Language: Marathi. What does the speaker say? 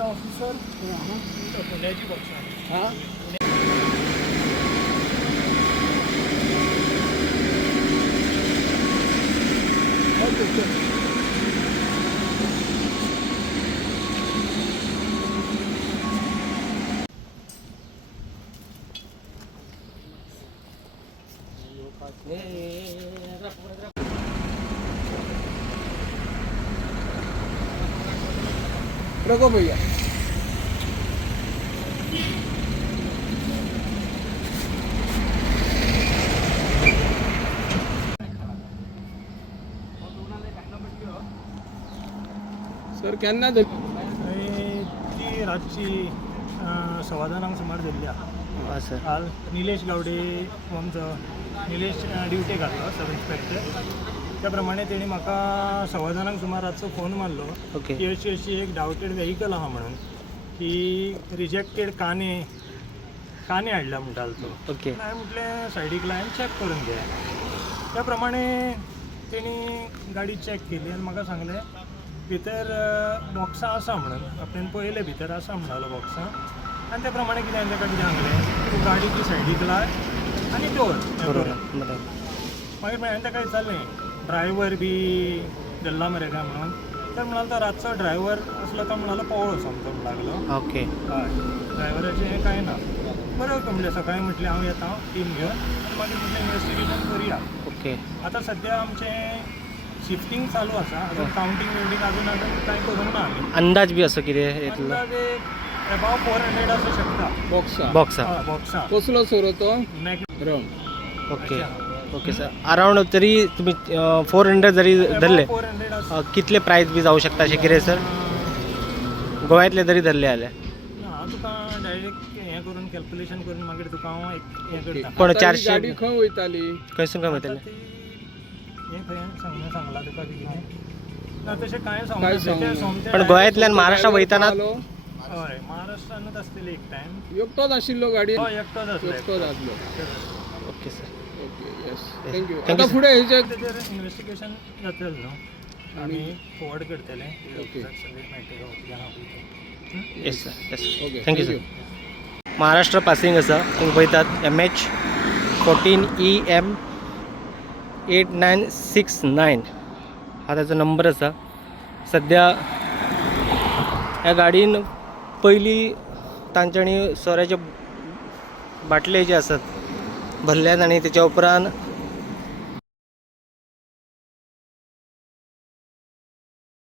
ऑफिसर पुण्याची बॉक्स हां रखो भैया सर केन्ना ती रातची 10:15 सुमार धरल्या सर काल निलेश गावडे आमचो निलेश ड्युटी घातलो सब इन्स्पेक्टर त्या प्रमाणे तेणी म्हाका 10:15 सुमार रातचो फोन मारलो ओके की अशी एक डावटेड व्हेकल आहा म्हणून की रिजेक्टेड काने हाडला म्हणटालो तो ओके हांवें म्हटलें सायडीक लायन चॅक करून घे त्या प्रमाणे तेणी गाडी चॅक केली आनी म्हाका सांगलें भितर बॉक्सां आसा म्हणून आपल्यान पळयलें भितर आसा म्हणटालो बॉक्सां आनी त्या प्रमाणे कितें हांवें ताका कितें सांगलें तूं गाडी ती सायडीक लाय आनी दवर मागीर हांवें ताका विचारलें ड्रायव्हर बी धरला मरे काय म्हणून तर म्हणालो तो रातचो ड्रायव्हर असलो तो म्हणालो पवळो समजूंक लागलो ओके हय ड्रायव्हराचें हें कांय ना बरें म्हणलें सकाळीं म्हटलें हांव येता टीम घेवन आनी मागीर म्हटलें इन्वेस्टिगेशन करुया ओके आतां सद्या आमचें शिफ्टिंग चालू आसा अजून कावंटींग विवंटींग अजून कांय करूंक ना आमी अंदाज बी असो कितें येतलो अंदाजे अबाव 400 आसूं शकता बॉक्सा हय बॉक्सां कसलो सोरो तो रम ओके ओके सर अरावंड तरी तुम्ही 400 जरी धरले 400 आसा कितले प्रायस बी जाऊ शकता अशें कितें सर गोव्यातले जरी धरले जाल्यार हांव तुका डायरेक्ट हें करून कॅल्क्युलेशन करून मागीर तुका हांव एक हें करता पण आतां ही 400 गाडी खंय वयताली खंयसून काय आतां वयतले ती हें खंय सांगलां तुका कितें ना तशें कांय कांय सांगना सांगूना. पण गोंयांतल्यान महाराष्ट्रा वयताना हय महाराष्ट्रानूच आसतली एक टायम एकटोच आशिल्लो गाडी हय एकटोच आसलो एकटोच आसलो okay sir okay yes thank you Thank you, आतां sir. फुडें हेजे तेजेर इन्वेस्टिगेशन जातलें न्हू आमी फॉवर्ड करतले ओके. सगळी म्हायती गावतली हांव yes sir yes okay thank you sir Maharashtra passing आसा तुमी पळयतात MH 14EM 8969 हा ताचो नंबर आसा सद्या ह्या गाडीन पयलीं तांच्यांनी सोऱ्याचे बाटले जे आसात भरल्यात आनी तेच्या उपरांत